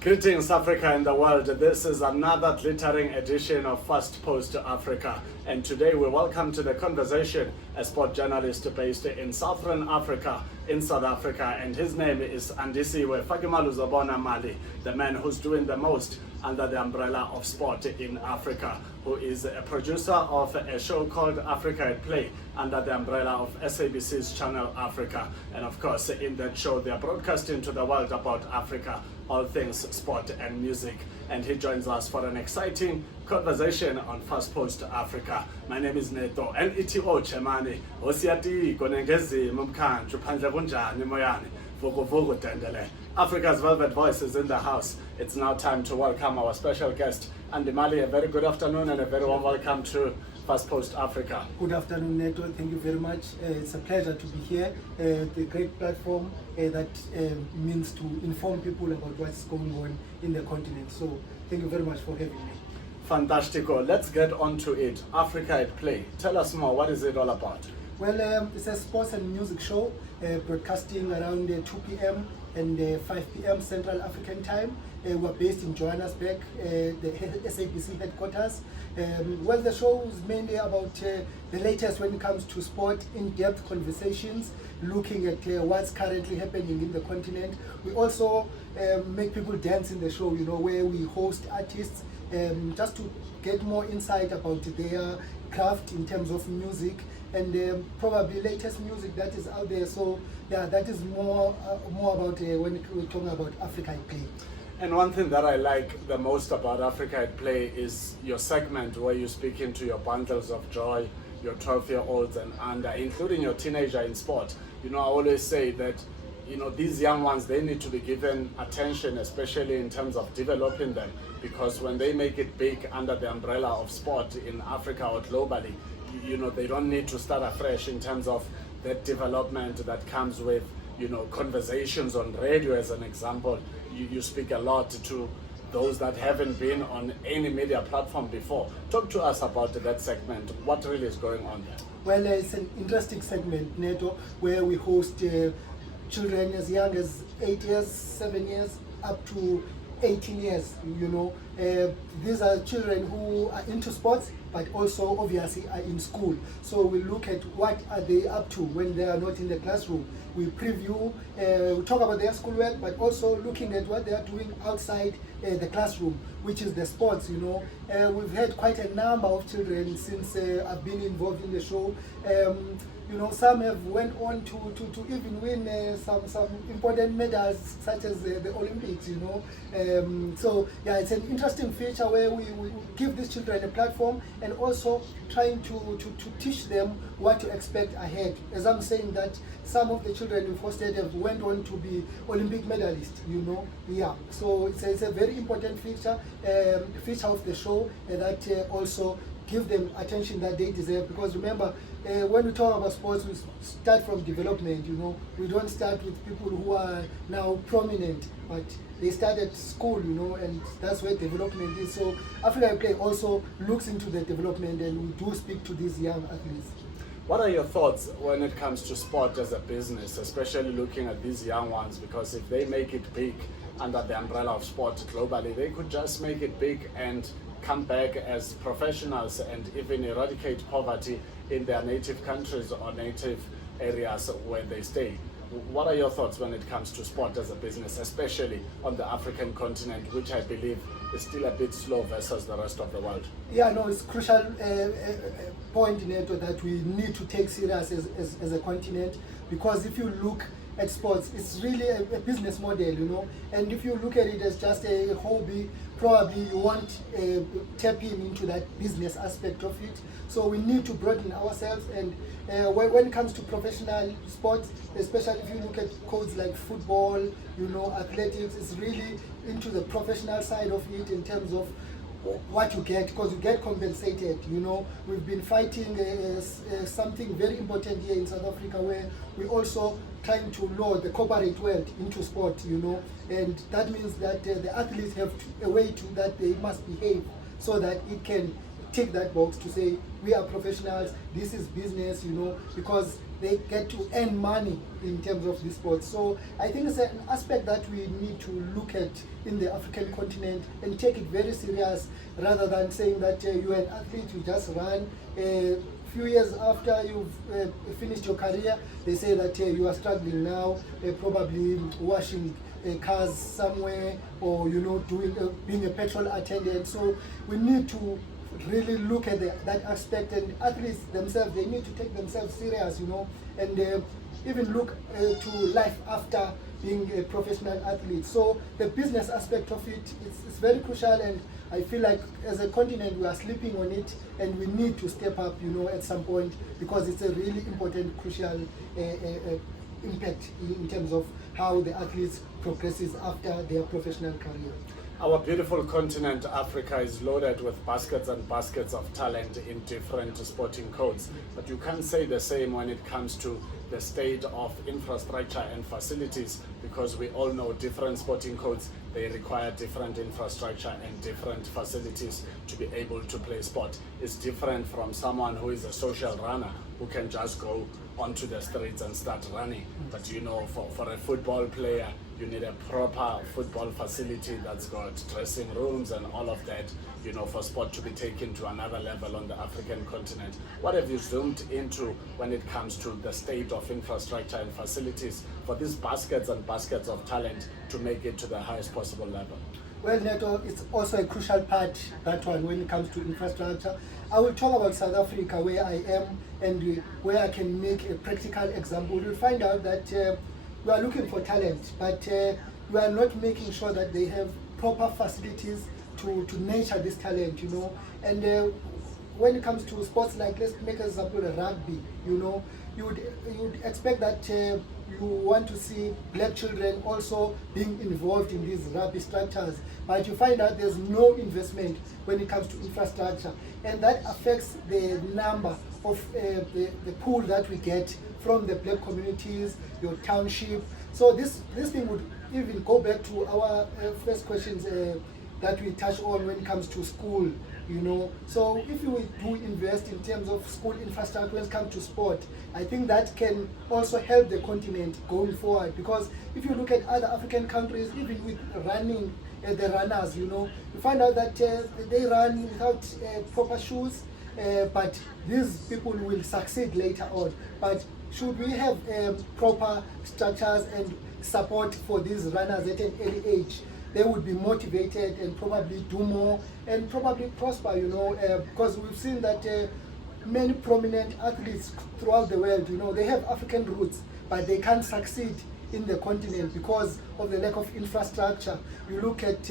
Greetings, Africa and the world. This is another glittering edition of FastPost Africa. And today we welcome to the conversation a sport journalist based in Southern Africa, in South Africa. And his name is Andisiwe Fakimalo Mali, the man who's doing the most under the umbrella of sport in Africa, who is a producer of a show called Africa at Play under the umbrella of SABC's Channel Africa. And of course, in that show, they are broadcasting to the world about Africa, all things sport and music. And he joins us for an exciting conversation on FastPost Africa. My name is Neto, Neto Chemane. Osiati konengezi mumkhanju phandle kunjani moyani. Vugu dendele. Africa's Velvet Voice is in the house. It's now time to welcome our special guest, Andimali. A very good afternoon and a very warm welcome to FastPost Africa. Good afternoon, Neto. Thank you very much. It's a pleasure to be here. The great platform that means to inform people about what's going on in the continent. So thank you very much for having me. Fantastico. Let's get on to it. Africa at Play. Tell us more. What is it all about? Well, it's a sports and music show broadcasting around 2 p.m. and 5 p.m. Central African time. We're based in Johannesburg, the SABC headquarters. Well, the show is mainly about the latest when it comes to sport, in-depth conversations, looking at what's currently happening in the continent. We also make people dance in the show, you know, where we host artists just to get more insight about their craft in terms of music and probably latest music that is out there. So yeah, that is more about when we're talking about Africa at Play. And one thing that I like the most about Africa at Play is your segment where you speak into your bundles of joy, your 12-year-olds and under, including your teenager in sport. You know, I always say that, you know, these young ones, they need to be given attention, especially in terms of developing them, because when they make it big under the umbrella of sport in Africa or globally, you know, they don't need to start afresh in terms of that development that comes with, you know, conversations on radio as an example. You speak a lot to those that haven't been on any media platform before. Talk to us about that segment. What really is going on there? Well, it's an interesting segment, Neto, where we host children as young as 8 years, 7 years, up to 18 years, you know. These are children who are into sports, but also obviously are in school. So we look at what are they up to when they are not in the classroom. We preview, we talk about their schoolwork, but also looking at what they are doing outside the classroom, which is the sports, you know. We've had quite a number of children since I've been involved in the show. You know, some have went on to even win some important medals, such as the Olympics, you know. So yeah, it's an interesting feature where we give these children a platform and also trying to teach them what to expect ahead. As I'm saying that some of the children we've hosted have went on to be Olympic medalists, you know. Yeah, so it's a very important feature of the show that also give them attention that they deserve, because remember, when we talk about sports, we start from development, you know. We don't start with people who are now prominent, but they start at school, you know, and that's where development is. So Africa Play also looks into the development, and we do speak to these young athletes. What are your thoughts when it comes to sport as a business, especially looking at these young ones? Because if they make it big under the umbrella of sport globally, they could just make it big and come back as professionals and even eradicate poverty in their native countries or native areas where they stay. What are your thoughts when it comes to sport as a business, especially on the African continent, which I believe is still a bit slow versus the rest of the world? Yeah, no, it's crucial point, Neto, that we need to take serious as a continent, because if you look at sports, it's really a business model, you know. And if you look at it as just a hobby, probably you won't tap into that business aspect of it. So we need to broaden ourselves, and when it comes to professional sports, especially if you look at codes like football, you know, athletics, it's really into the professional side of it in terms of what you get, because you get compensated, you know. We've been fighting something very important here in South Africa, where we also trying to lure the corporate world into sport, you know, and that means that the athletes have a way to that they must behave so that it can tick that box to say we are professionals, this is business, you know, because they get to earn money in terms of this sport. So I think it's an aspect that we need to look at in the African continent and take it very serious, rather than saying that you're an athlete, you just run. Few years after you've finished your career, they say that you are struggling now, probably washing cars somewhere, or doing being a petrol attendant. So we need to really look at that aspect, and athletes themselves, they need to take themselves serious, and even look to life after being a professional athlete. So the business aspect of it is very crucial, and I feel like as a continent we are sleeping on it, and we need to step up, at some point, because it's a really important, crucial impact in terms of how the athletes progresses after their professional career. Our beautiful continent, Africa, is loaded with baskets and baskets of talent in different sporting codes. But you can't say the same when it comes to the state of infrastructure and facilities, because we all know different sporting codes, they require different infrastructure and different facilities to be able to play sport. It's different from someone who is a social runner who can just go onto the streets and start running. But for a football player, you need a proper football facility that's got dressing rooms and all of that, for sport to be taken to another level on the African continent. What have you zoomed into when it comes to the state of infrastructure and facilities for these baskets and baskets of talent to make it to the highest possible level? Well, Neto, it's also a crucial part, that one, when it comes to infrastructure. I will talk about South Africa, where I am, and where I can make a practical example. You'll find out that we are looking for talent, but we are not making sure that they have proper facilities to nurture this talent, And when it comes to sports like, let's make an example, rugby, you would expect that you want to see black children also being involved in these rugby structures, but you find out there's no investment when it comes to infrastructure, and that affects the number of the pool that we get from the black communities, your township. So this thing would even go back to our first questions that we touched on when it comes to school, So if we do invest in terms of school infrastructure when it comes to sport, I think that can also help the continent going forward. Because if you look at other African countries, even with running, the runners, you find out that they run without proper shoes, but these people will succeed later on. But should we have proper structures and support for these runners at an early age, they would be motivated and probably do more and probably prosper, because we've seen that many prominent athletes throughout the world, they have African roots, but they can't succeed in the continent because of the lack of infrastructure. You look at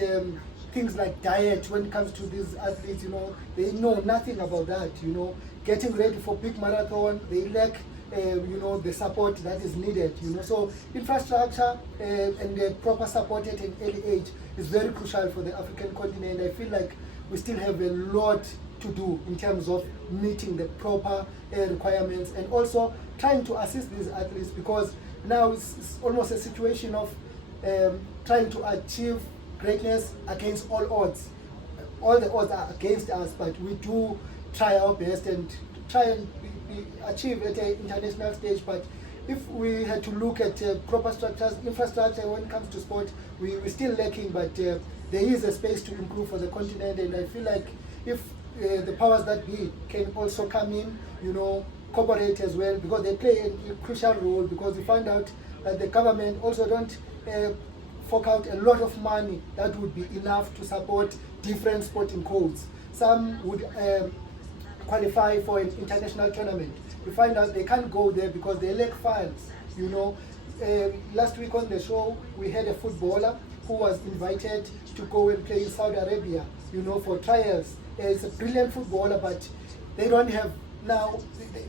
things like diet when it comes to these athletes, they know nothing about that, Getting ready for big marathon, they lack the support that is needed, So infrastructure and the proper support at an early age is very crucial for the African continent. I feel like we still have a lot to do in terms of meeting the proper requirements and also trying to assist these athletes, because now it's almost a situation of trying to achieve greatness against all odds. All the odds are against us, but we do try our best and try and achieve at an international stage. But if we had to look at proper structures, infrastructure when it comes to sport, we're still lacking, but there is a space to improve for the continent. And I feel like if the powers that be can also come in, cooperate as well, because they play a crucial role, because we find out that the government also don't fork out a lot of money that would be enough to support different sporting codes. Some would qualify for an international tournament. You find out they can't go there because they lack funds, Last week on the show, we had a footballer who was invited to go and play in Saudi Arabia, for trials. He's a brilliant footballer, but they don't have now,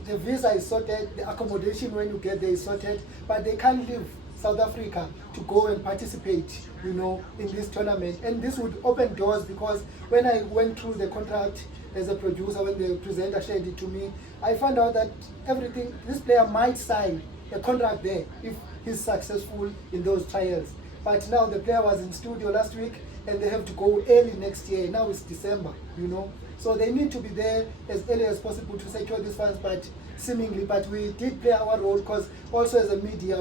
the visa is sorted, the accommodation when you get there is sorted, but they can't leave South Africa to go and participate, in this tournament. And this would open doors, because when I went through the contract as a producer, when the presenter shared it to me, I found out that this player might sign a contract there if he's successful in those trials. But now the player was in studio last week and they have to go early next year. Now it's December, you know. So they need to be there as early as possible to secure these funds, but we did play our role, because also as a media,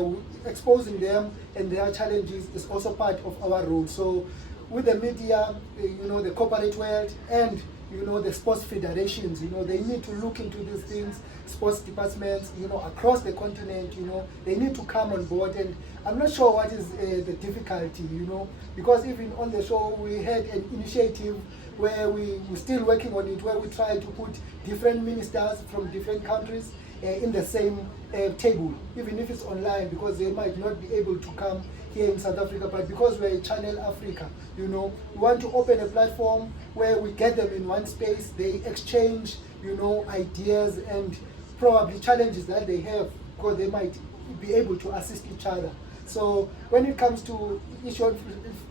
exposing them and their challenges is also part of our role. So with the media, you know, the corporate world and, you know, the sports federations, you know, they need to look into these things, sports departments, you know, across the continent, you know, they need to come on board. And I'm not sure what is the difficulty, you know, because even on the show we had an initiative where we're still working on it, where we try to put different ministers from different countries in the same table, even if it's online, because they might not be able to come here in South Africa. But because we're Channel Africa, you know, we want to open a platform where we get them in one space, they exchange, you know, ideas and probably challenges that they have, because they might be able to assist each other. So when it comes to issue of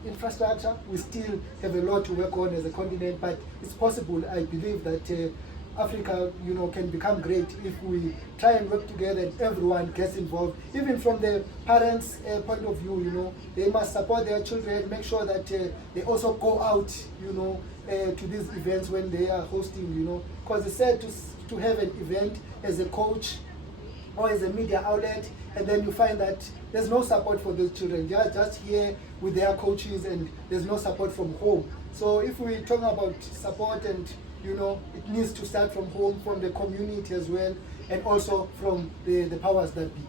infrastructure, we still have a lot to work on as a continent, but it's possible. I believe that Africa, you know, can become great if we try and work together and everyone gets involved. Even from the parents' point of view, you know, they must support their children, make sure that they also go out, you know, to these events when they are hosting, you know, because it's sad to have an event as a coach or as a media outlet, and then you find that there's no support for those children. They are just here with their coaches and there's no support from home. So if we talk about support, and you know, it needs to start from home, from the community as well, and also from the powers that be.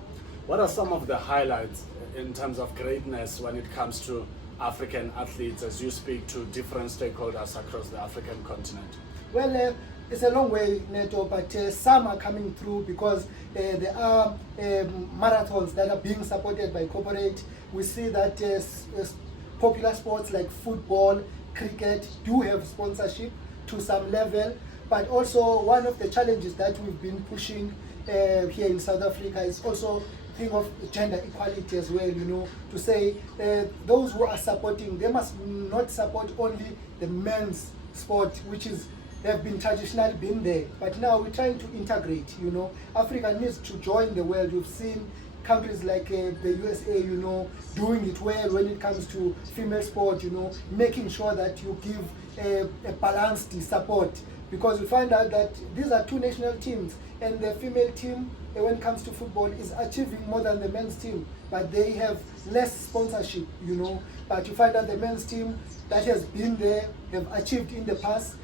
What are some of the highlights in terms of greatness when it comes to African athletes as you speak to different stakeholders across the African continent? Well, it's a long way, Neto, but some are coming through, because there are marathons that are being supported by corporate. We see that popular sports like football, cricket do have sponsorship to some level, but also one of the challenges that we've been pushing here in South Africa is also thing of gender equality as well, you know, to say those who are supporting, they must not support only the men's sport, which is have been traditionally been there, but now we're trying to integrate, you know. Africa needs to join the world. We've seen countries like the USA, you know, doing it well when it comes to female sport, you know, making sure that you give a balanced support, because we find out that these are two national teams, and the female team, when it comes to football, is achieving more than the men's team, but they have less sponsorship, you know. But you find out the men's team that has been there, have achieved in the past,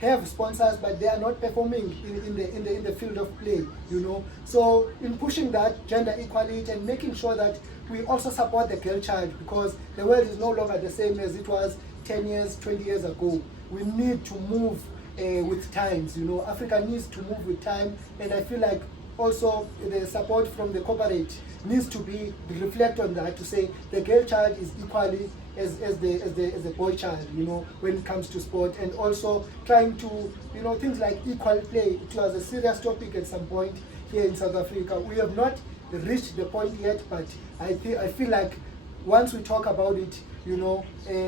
have sponsors, but they are not performing in the field of play, you know. So in pushing that gender equality and making sure that we also support the girl child, because the world is no longer the same as it was 10 years, 20 years ago. We need to move with times, you know. Africa needs to move with time, and I feel like also the support from the corporate needs to be reflect on that, to say the girl child is equally as the boy child, you know, when it comes to sport. And also trying to, you know, things like equal play. It was a serious topic at some point here in South Africa. We have not reached the point yet, but I feel like once we talk about it, you know,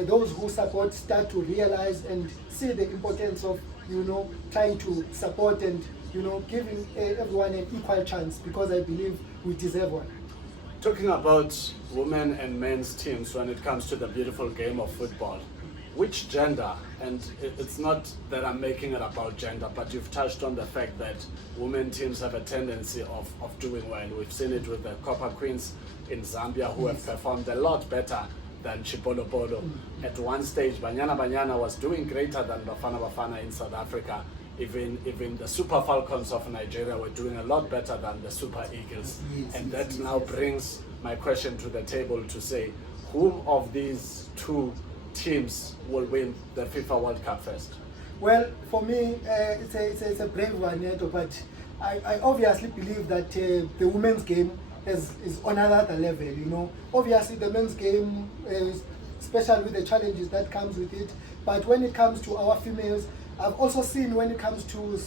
those who support start to realize and see the importance of, you know, trying to support and, you know, giving everyone an equal chance, because I believe we deserve one. Talking about women and men's teams when it comes to the beautiful game of football, which gender, and it's not that I'm making it about gender, but you've touched on the fact that women teams have a tendency of doing well. We've seen it with the Copper Queens in Zambia, who have performed a lot better than Chipolopolo. At one stage, Banyana Banyana was doing greater than Bafana Bafana in South Africa. Even the Super Falcons of Nigeria were doing a lot better than the Super Eagles. And that now brings my question to the table to say, whom of these two teams will win the FIFA World Cup first? Well, for me, it's a brave one, Neto, but I obviously believe that the women's game is on another level, you know. Obviously, the men's game, especially with the challenges that comes with it, but when it comes to our females, I've also seen when it comes to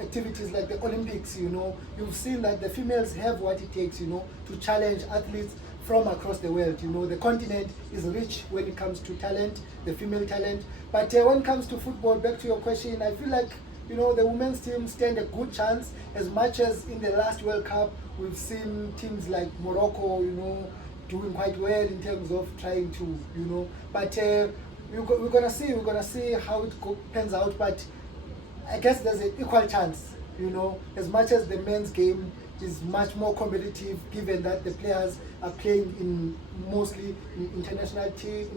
activities like the Olympics, you know, you've seen that the females have what it takes, you know, to challenge athletes from across the world. You know, the continent is rich when it comes to talent, the female talent. But when it comes to football, back to your question, I feel like, you know, the women's team stand a good chance, as much as in the last World Cup, we've seen teams like Morocco, you know, doing quite well in terms of trying to, you know, but we're gonna see how it pans out, but I guess there's an equal chance, you know, as much as the men's game is much more competitive, given that the players are playing in mostly in international team,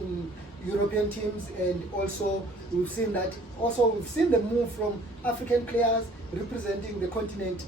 in European teams, and also we've seen the move from African players representing the continent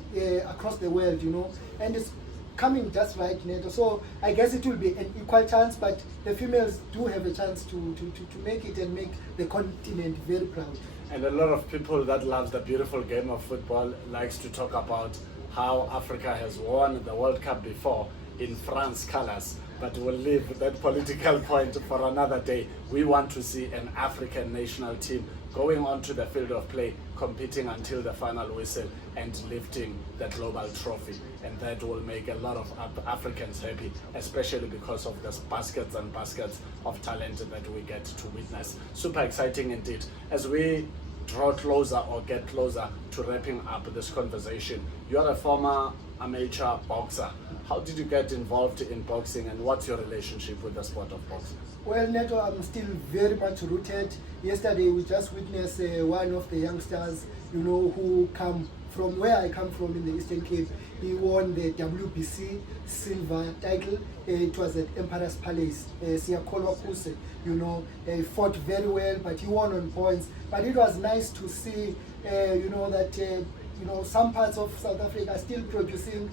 across the world, you know, and it's coming just right, Neto. So I guess it will be an equal chance, but the females do have a chance to make it and make the continent very proud. And a lot of people that love the beautiful game of football likes to talk about how Africa has won the World Cup before in France colors, but we'll leave that political point for another day. We want to see an African national team going onto the field of play, competing until the final whistle and lifting the global trophy. And that will make a lot of Africans happy, especially because of the baskets and baskets of talent that we get to witness. Super exciting indeed. As we draw closer or get closer to wrapping up this conversation, you are a former amateur boxer. How did you get involved in boxing, and what's your relationship with the sport of boxing? Well, Neto, I'm still very much rooted. Yesterday we just witnessed one of the youngsters, you know, who come from where I come from in the Eastern Cape. He won the WBC silver title. It was at Emperor's Palace. Siyakolwa Kuse, you know, he fought very well, but he won on points. But it was nice to see, you know, that you know, some parts of South Africa are still producing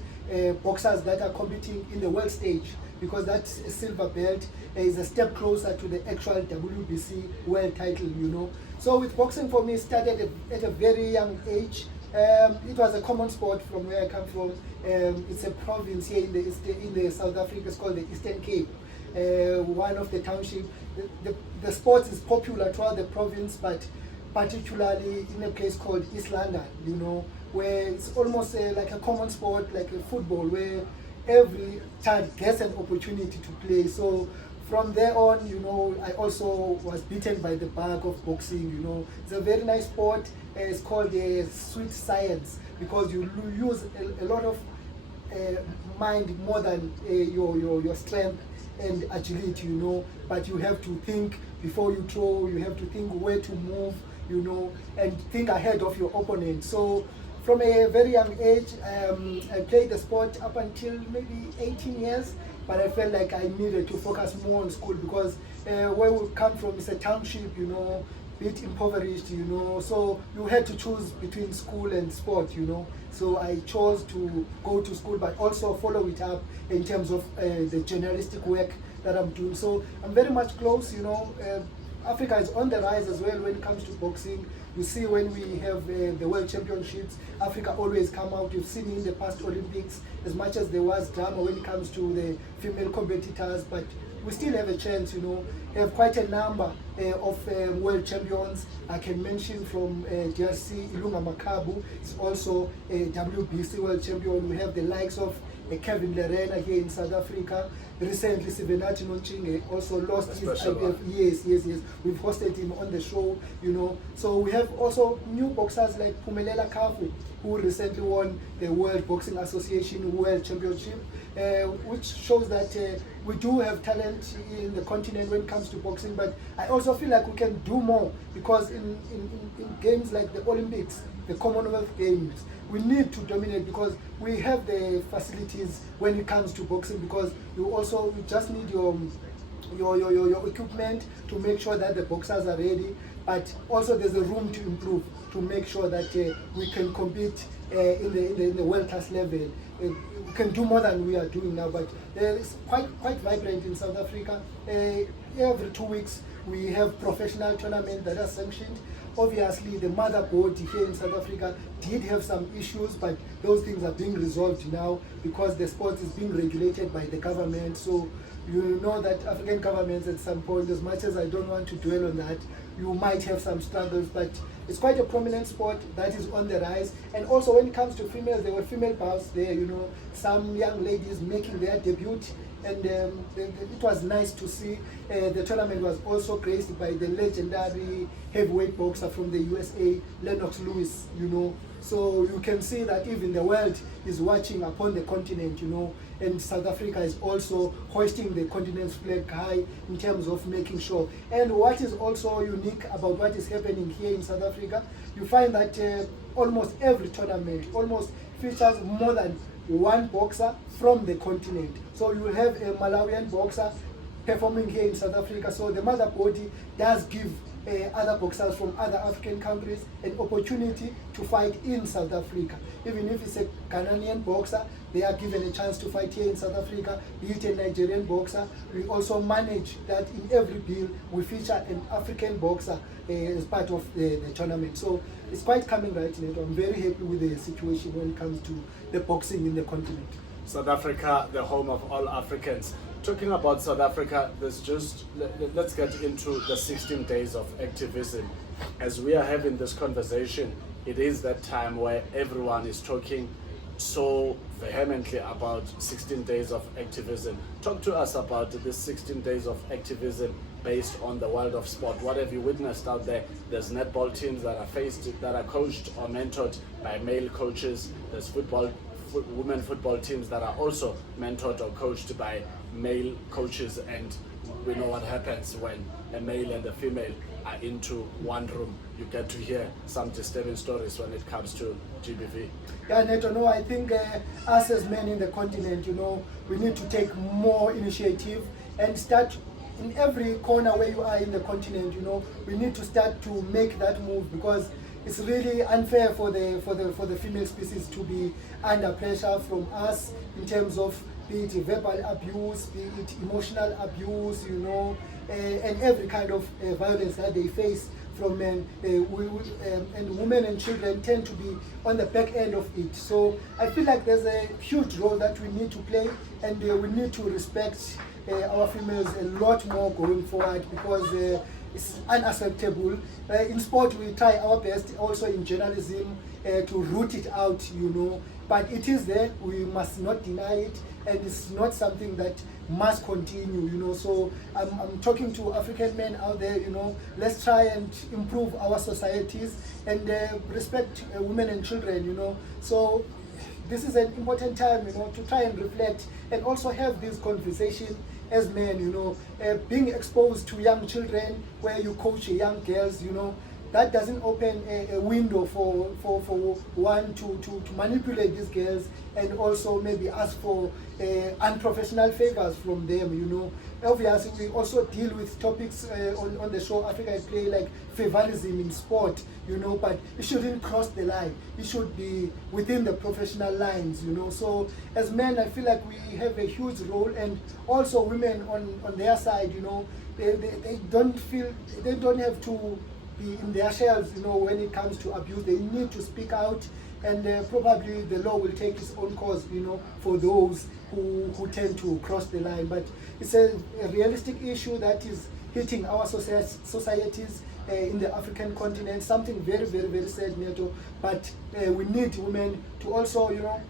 boxers that are competing in the world stage, because that silver belt is a step closer to the actual WBC world title, you know. So with boxing for me, started at a very young age. It was a common sport from where I come from. It's a province here in the South Africa. It's called the Eastern Cape. One of the township. The sport is popular throughout the province, but particularly in a place called East London, you know, where it's almost like a common sport, like a football, where every child gets an opportunity to play. So from there on, you know, I also was beaten by the bug of boxing, you know. It's a very nice sport. It's called sweet science, because you use a lot of mind more than your strength and agility, you know. But you have to think before you throw, you have to think where to move, you know, and think ahead of your opponent. So from a very young age, I played the sport up until maybe 18 years, but I felt like I needed to focus more on school, because where we come from is a township, you know, a bit impoverished, you know, so you had to choose between school and sport, you know. So I chose to go to school, but also follow it up in terms of the journalistic work that I'm doing. So I'm very much close, you know. Africa is on the rise as well when it comes to boxing. You see, when we have the World Championships, Africa always come out. You've seen in the past Olympics, as much as there was drama when it comes to the female competitors, but we still have a chance, you know. We have quite a number of world champions. I can mention from DRC, Ilunga Makabu is also a WBC world champion. We have the likes of Kevin Lerena here in South Africa. Recently, Sivenati Nonchinge also lost his IBF. Yes. We've hosted him on the show, you know. So we have also new boxers like Pumelela Kafu, who recently won the World Boxing Association World Championship, which shows that we do have talent in the continent when it comes to boxing. But I also feel like we can do more, because in games like the Olympics, the Commonwealth Games, we need to dominate, because we have the facilities when it comes to boxing, because you just need your equipment to make sure that the boxers are ready, but also there's a room to improve to make sure that we can compete in the world class level. We can do more than we are doing now, but it's quite vibrant in South Africa. Every 2 weeks we have professional tournaments that are sanctioned. Obviously, the motherboard here in South Africa did have some issues, but those things are being resolved now, because the sport is being regulated by the government. So you know that African governments at some point, as much as I don't want to dwell on that, you might have some struggles, but it's quite a prominent sport that is on the rise. And also when it comes to females, there were female bouts there, you know, some young ladies making their debut and it was nice to see. The tournament was also graced by the legendary heavyweight boxer from the USA, Lennox Lewis, you know. So you can see that even the world is watching upon the continent, you know, and South Africa is also hoisting the continent's flag high in terms of making sure. And what is also unique about what is happening here in South Africa, you find that almost every tournament almost features more than one boxer from the continent. So you will have a Malawian boxer performing here in South Africa. So the mother body does give other boxers from other African countries an opportunity to fight in South Africa. Even if it's a Ghanaian boxer, they are given a chance to fight here in South Africa, be it a Nigerian boxer. We also manage that in every bill we feature an African boxer as part of the tournament. So it's quite coming right, Neto. I'm very happy with the situation when it comes to the boxing in the continent. South Africa, the home of all Africans. Talking about South Africa, let's get into the 16 days of activism. As we are having this conversation, it is that time where everyone is talking so vehemently about 16 days of activism. Talk to us about this 16 days of activism based on the world of sport. What have you witnessed out there? There's netball teams that are coached or mentored by male coaches. There's women football teams that are also mentored or coached by male coaches, and we know what happens when a male and a female are into one room. You get to hear some disturbing stories when it comes to GBV. Yeah, Neto, no, I think us as men in the continent, you know, we need to take more initiative and start in every corner where you are in the continent, you know, we need to start to make that move, because it's really unfair for the female species to be under pressure from us in terms of be it verbal abuse, be it emotional abuse, you know, and every kind of violence that they face from men. And women and children tend to be on the back end of it. So I feel like there's a huge role that we need to play, and we need to respect our females a lot more going forward, because it's unacceptable. In sport, we try our best, also in journalism, to root it out, you know. But it is there, we must not deny it, and it's not something that must continue, you know. So I'm talking to African men out there, you know, let's try and improve our societies and respect women and children, you know. So this is an important time, you know, to try and reflect and also have this conversation as men, you know, being exposed to young children where you coach young girls, you know, that doesn't open a window for one to manipulate these girls and also maybe ask for unprofessional favors from them, you know. Obviously, we also deal with topics on the show Africa at Play, like favoritism in sport, you know, but it shouldn't cross the line. It should be within the professional lines, you know. So as men, I feel like we have a huge role, and also women on their side, you know, they don't have to be in their shells, you know, when it comes to abuse. They need to speak out, and probably the law will take its own course, you know, for those who tend to cross the line. But it's a realistic issue that is hitting our societies in the African continent, something very, very, very sad, Neto. But we need women to also, you know,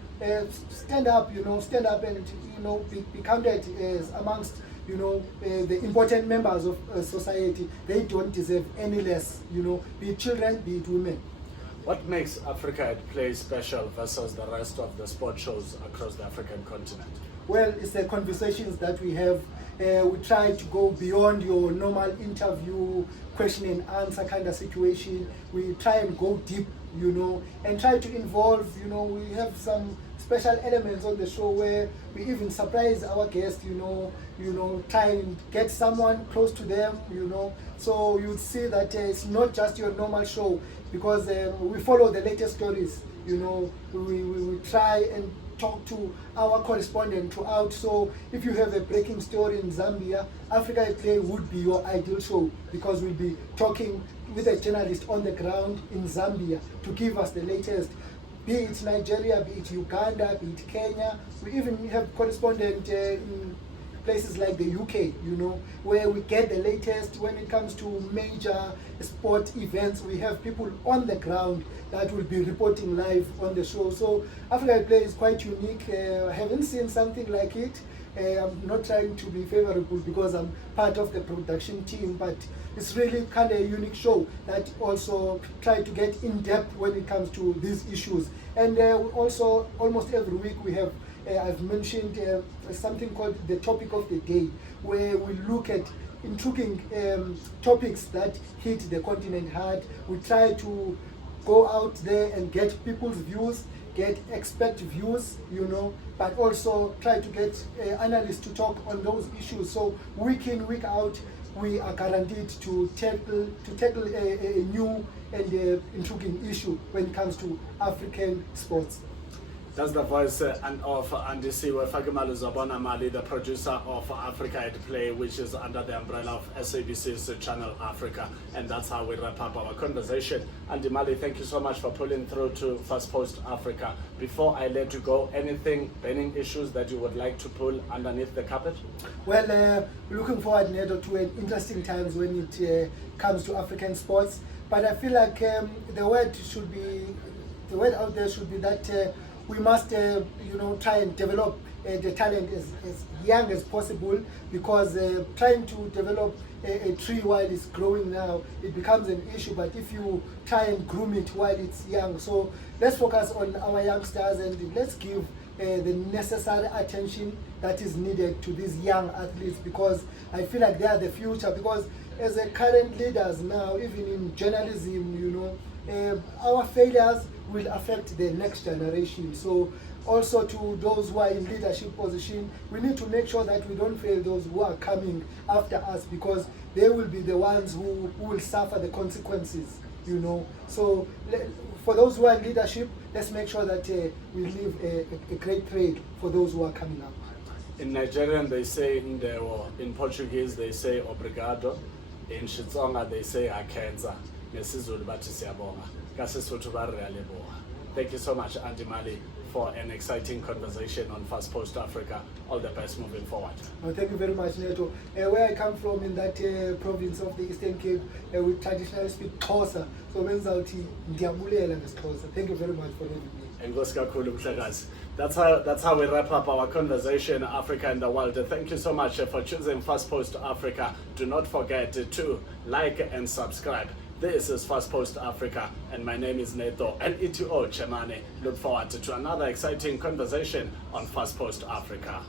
stand up and, you know, be counted as amongst, you know, the important members of society. They don't deserve any less, you know, be it children, be it women. What makes Africa at Play special versus the rest of the sport shows across the African continent? Well, it's the conversations that we have. We try to go beyond your normal interview, question and answer kind of situation. We try and go deep, you know, and try to involve, you know, we have some special elements on the show where we even surprise our guests, you know, try and get someone close to them, you know. So you'd see that it's not just your normal show, because we follow the latest stories, you know. We try and talk to our correspondent throughout. So if you have a breaking story in Zambia, Africa at Play would be your ideal show, because we'll be talking with a journalist on the ground in Zambia to give us the latest. Be it Nigeria, be it Uganda, be it Kenya. We even have correspondent in places like the UK, you know, where we get the latest when it comes to major sport events. We have people on the ground that will be reporting live on the show. So Africa at Play is quite unique. I haven't seen something like it. I'm not trying to be favorable because I'm part of the production team, but it's really kind of a unique show that also try to get in depth when it comes to these issues. And also almost every week we have, I've mentioned something called the topic of the day, where we look at intriguing topics that hit the continent hard. We try to go out there and get people's views, get expert views, you know, but also try to get analysts to talk on those issues. So week in, week out, we are guaranteed to tackle a new and intriguing issue when it comes to African sports. That's the voice of Andisiwe Fakimali Zabona Mali, the producer of Africa at Play, which is under the umbrella of SABC's Channel Africa. And that's how we wrap up our conversation. Andi Mali, thank you so much for pulling through to FastPost Africa. Before I let you go, anything, burning issues that you would like to pull underneath the carpet? Well, looking forward, Neto, to an interesting times when it comes to African sports. But I feel like the word out there should be that we must, try and develop the talent as young as possible, because trying to develop a tree while it's growing now, it becomes an issue. But if you try and groom it while it's young, so let's focus on our youngsters and let's give the necessary attention that is needed to these young athletes, because I feel like they are the future. Because as a current leaders now, even in journalism, our failures will affect the next generation. So also to those who are in leadership position, we need to make sure that we don't fail those who are coming after us, because they will be the ones who will suffer the consequences, So for those who are in leadership, let's make sure that we leave a great trade for those who are coming up. In Nigerian they say in Portuguese they say obrigado, in Xitsonga they say akenza, nesiZulu bathi siyabonga, kaSesotho ba re a. Thank you so much, Andi Mali, for an exciting conversation on FastPost Africa. All the best moving forward. Oh, thank you very much, Neto. Where I come from, in that province of the Eastern Cape, we traditionally speak Xhosa. So ndiyabulela ngeXhosa. Thank you very much for having me. Enkosi kakhulu mhlekazi. That's how we wrap up our conversation, Africa and the world. Thank you so much for choosing FastPost Africa. Do not forget to like and subscribe. This is FastPost Africa, and my name is Neto, and Chemane. Look forward to another exciting conversation on FastPost Africa.